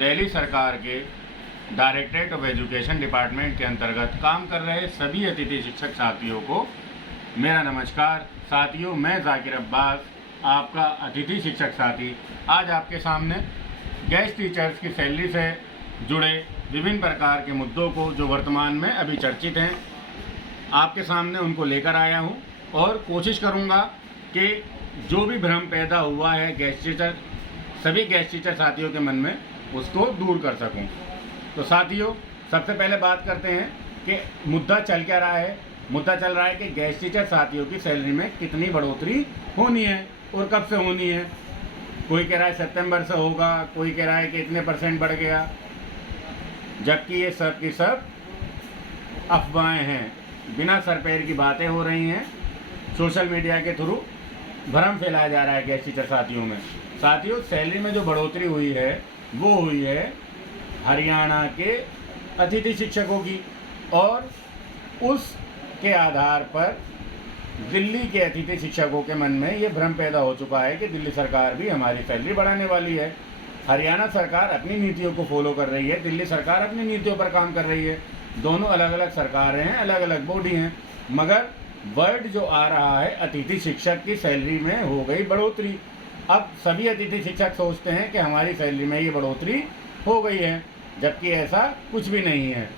दिल्ली सरकार के directorate of education department के अंतर्गत काम कर रहे सभी अतिथि शिक्षक साथियों को मेरा नमस्कार। साथियों, मैं जाकिर अब्बास, आपका अतिथि शिक्षक साथी, आज आपके सामने गेस्ट टीचर्स की सैलरी से जुड़े विभिन्न प्रकार के मुद्दों को जो वर्तमान में अभी चर्चित हैं, आपके सामने उनको लेकर आया हूं और कोशिश करूंगा कि जो भी भ्रम पैदा हुआ है सभी गेस्ट टीचर साथियों के मन में उसको दूर कर सकूं। तो साथियों, सबसे पहले बात करते हैं कि मुद्दा चल क्या रहा है। मुद्दा चल रहा है कि गेस्ट टीचर साथियों की सैलरी में कितनी बढ़ोतरी होनी है और कब से होनी है। कोई कह रहा है सितंबर से होगा, कोई कह रहा है कि इतने % बढ़ गया, जबकि ये सब की सब अफवाहें हैं, बिना सर पैर की बातें हो रही हैं। सोशल मीडिया के थ्रू भ्रम फैलाया जा रहा है गेस्ट टीचर साथियों में। साथियों, सैलरी में जो बढ़ोतरी हुई है वो हुई है हरियाणा के अतिथि शिक्षकों की, और उसके आधार पर दिल्ली के अतिथि शिक्षकों के मन में ये भ्रम पैदा हो चुका है कि दिल्ली सरकार भी हमारी सैलरी बढ़ाने वाली है। हरियाणा सरकार अपनी नीतियों को फॉलो कर रही है, दिल्ली सरकार अपनी नीतियों पर काम कर रही है। दोनों अलग अलग सरकारें हैं, अलग अलग बॉडी हैं, मगर वर्ड जो आ रहा है अतिथि शिक्षक की सैलरी में हो गई बढ़ोतरी। अब सभी अतिथि शिक्षक सोचते हैं कि हमारी सैलरी में ये बढ़ोतरी हो गई है, जबकि ऐसा कुछ भी नहीं है।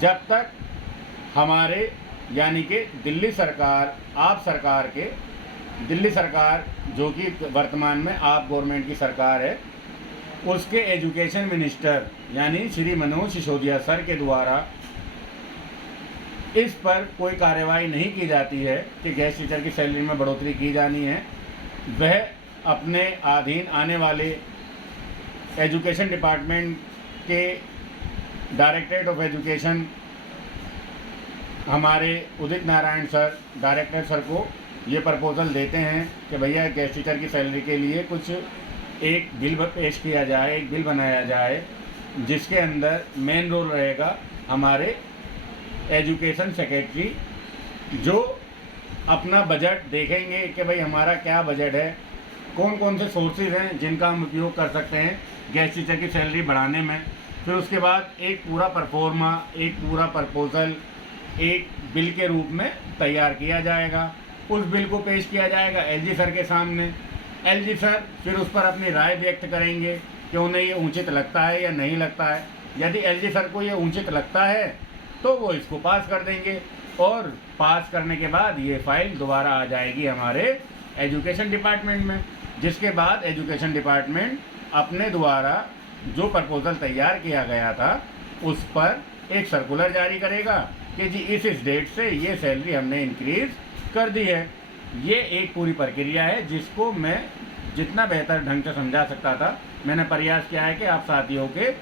जब तक हमारे यानी कि दिल्ली सरकार, दिल्ली सरकार जो कि वर्तमान में आप गवर्नमेंट की सरकार है, उसके एजुकेशन मिनिस्टर यानी श्री मनोज सिसोदिया सर के द्वारा इस पर कोई कार्रवाई नहीं की जाती है कि गेस्ट टीचर की सैलरी में बढ़ोतरी की जानी है, वह अपने अधीन आने वाले एजुकेशन डिपार्टमेंट के डायरेक्टरेट ऑफ एजुकेशन हमारे Udit Narayan sir, director sir को ये प्रपोज़ल देते हैं कि भैया गेस्ट टीचर की सैलरी के लिए कुछ एक बिल पेश किया जाए, एक बिल बनाया जाए, जिसके अंदर मेन रोल रहेगा हमारे एजुकेशन सेक्रेटरी, जो अपना बजट देखेंगे कि भाई हमारा क्या बजट है, कौन कौन से सोर्सेज हैं जिनका हम उपयोग कर सकते हैं गेस्ट टीचर की सैलरी बढ़ाने में। फिर उसके बाद एक पूरा परफॉर्मा, एक पूरा प्रपोज़ल एक बिल के रूप में तैयार किया जाएगा। उस बिल को पेश किया जाएगा एलजी सर के सामने। एलजी सर फिर उस पर अपनी राय व्यक्त करेंगे कि उन्हें ये उचित लगता है या नहीं लगता है। यदि एलजी सर को ये उचित लगता है तो वो इसको पास कर देंगे, और पास करने के बाद ये फाइल दोबारा आ जाएगी हमारे एजुकेशन डिपार्टमेंट में, जिसके बाद एजुकेशन डिपार्टमेंट अपने द्वारा जो प्रपोज़ल तैयार किया गया था उस पर एक सर्कुलर जारी करेगा कि जी इस डेट से ये सैलरी हमने इंक्रीज़ कर दी है। ये एक पूरी प्रक्रिया है जिसको मैं जितना बेहतर ढंग से समझा सकता था मैंने प्रयास किया है कि आप साथियों के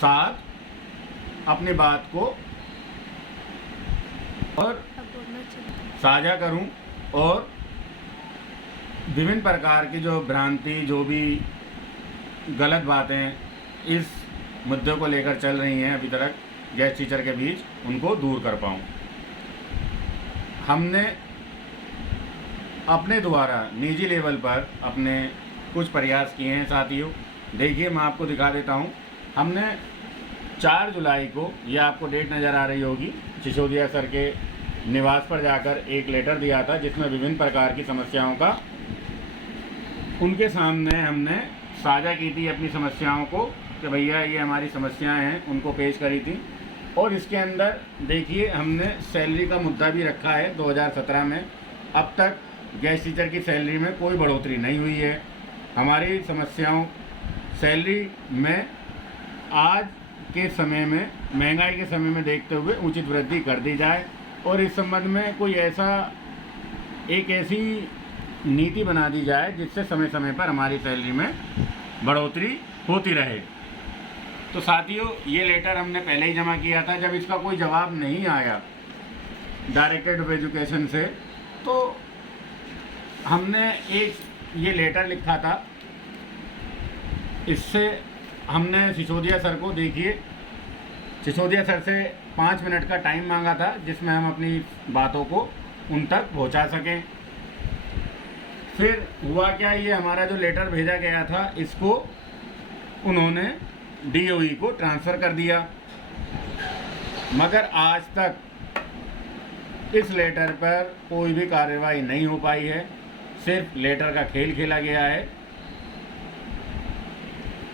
साथ अपनी बात को और साझा करूं, और विभिन्न प्रकार की जो भ्रांति, जो भी गलत बातें इस मुद्दे को लेकर चल रही हैं अभी तक गेस्ट टीचर के बीच, उनको दूर कर पाऊँ। हमने अपने द्वारा निजी लेवल पर अपने कुछ प्रयास किए हैं साथियों। देखिए, मैं आपको दिखा देता हूँ। हमने 4 जुलाई को, ये आपको डेट नज़र आ रही होगी, सिसोदिया सर के निवास पर जाकर एक लेटर दिया था जिसमें विभिन्न प्रकार की समस्याओं का उनके सामने हमने साझा की थी अपनी समस्याओं को कि भैया ये हमारी समस्याएं हैं, उनको पेश करी थी। और इसके अंदर देखिए, हमने सैलरी का मुद्दा भी रखा है। 2017 में अब तक गेस्ट टीचर की सैलरी में कोई बढ़ोतरी नहीं हुई है। हमारी समस्याओं सैलरी में आज के समय में, महंगाई के समय में देखते हुए उचित वृद्धि कर दी जाए, और इस संबंध में कोई एक ऐसी नीति बना दी जाए जिससे समय समय पर हमारी सैलरी में बढ़ोतरी होती रहे। तो साथियों, ये लेटर हमने पहले ही जमा किया था। जब इसका कोई जवाब नहीं आया डायरेक्टरेट ऑफ एजुकेशन से, तो हमने एक ये लेटर लिखा था। इससे हमने सिसोदिया सर को, देखिए, सिसोदिया सर से 5 मिनट का टाइम मांगा था जिसमें हम अपनी बातों को उन तक पहुंचा सकें। फिर हुआ क्या, ये हमारा जो लेटर भेजा गया था इसको उन्होंने DOE को ट्रांसफ़र कर दिया, मगर आज तक इस लेटर पर कोई भी कार्रवाई नहीं हो पाई है, सिर्फ लेटर का खेल खेला गया है।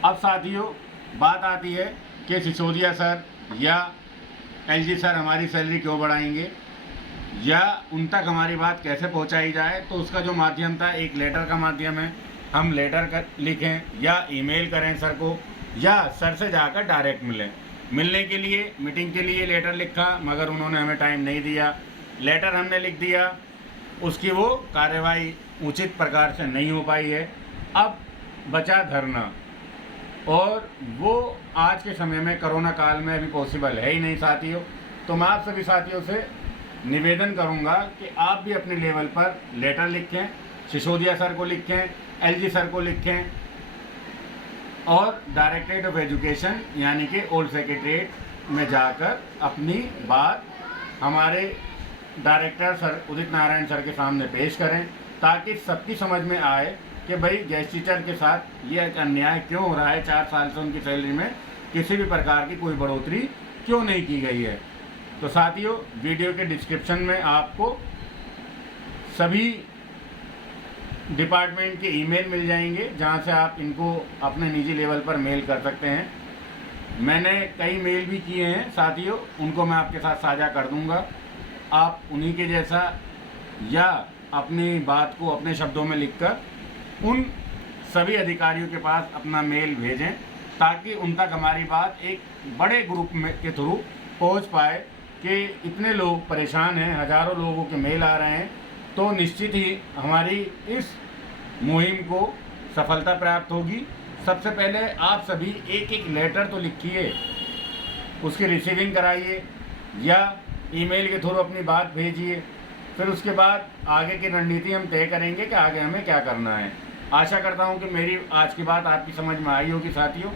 अब साथियों बात आती है कि सिसोदिया सर या LG सर हमारी सैलरी क्यों बढ़ाएंगे या उन तक हमारी बात कैसे पहुंचाई जाए। तो उसका जो माध्यम था, एक लेटर का माध्यम है। हम लेटर लिखें या ईमेल करें सर को, या सर से जाकर डायरेक्ट मिलने के लिए, मीटिंग के लिए लेटर लिखा, मगर उन्होंने हमें टाइम नहीं दिया। लेटर हमने लिख दिया, उसकी वो कार्रवाई उचित प्रकार से नहीं हो पाई है। अब बचा धरना, और वो आज के समय में कोरोना काल में अभी पॉसिबल है ही नहीं साथियों। तो मैं आप सभी साथियों से निवेदन करूंगा कि आप भी अपने लेवल पर लेटर लिखें, सिसोदिया सर को लिखें, LG सर को लिखें, और डायरेक्टरेट ऑफ एजुकेशन यानी कि ओल्ड सेक्रेटरीट में जाकर अपनी बात हमारे director sir Udit Narayan sir के सामने पेश करें, ताकि सबकी समझ में आए कि भाई गेस्ट टीचर के साथ ये अन्याय क्यों हो रहा है। 4 साल से उनकी सैलरी में किसी भी प्रकार की कोई बढ़ोतरी क्यों नहीं की गई है। तो साथियों वीडियो के डिस्क्रिप्शन में आपको सभी डिपार्टमेंट के ईमेल मिल जाएंगे, जहां से आप इनको अपने निजी लेवल पर मेल कर सकते हैं। मैंने कई मेल भी किए हैं साथियों, उनको मैं आपके साथ साझा कर दूंगा। आप उन्हीं के जैसा या अपनी बात को अपने शब्दों में लिखकर उन सभी अधिकारियों के पास अपना मेल भेजें, ताकि उन तक हमारी बात एक बड़े ग्रुप में के थ्रू पहुंच पाए कि इतने लोग परेशान हैं, हज़ारों लोगों के मेल आ रहे हैं। तो निश्चित ही हमारी इस मुहिम को सफलता प्राप्त होगी। सबसे पहले आप सभी एक एक लेटर तो लिखिए, उसकी रिसीविंग कराइए या ईमेल के थ्रू अपनी बात भेजिए। फिर उसके बाद आगे की रणनीति हम तय करेंगे कि आगे हमें क्या करना है। आशा करता हूं कि मेरी आज की बात आपकी समझ में आई होगी साथियों।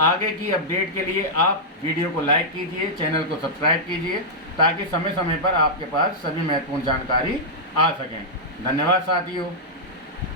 आगे की अपडेट के लिए आप वीडियो को लाइक कीजिए, चैनल को सब्सक्राइब कीजिए, ताकि समय समय पर आपके पास सभी महत्वपूर्ण जानकारी आ सकें। धन्यवाद साथियों।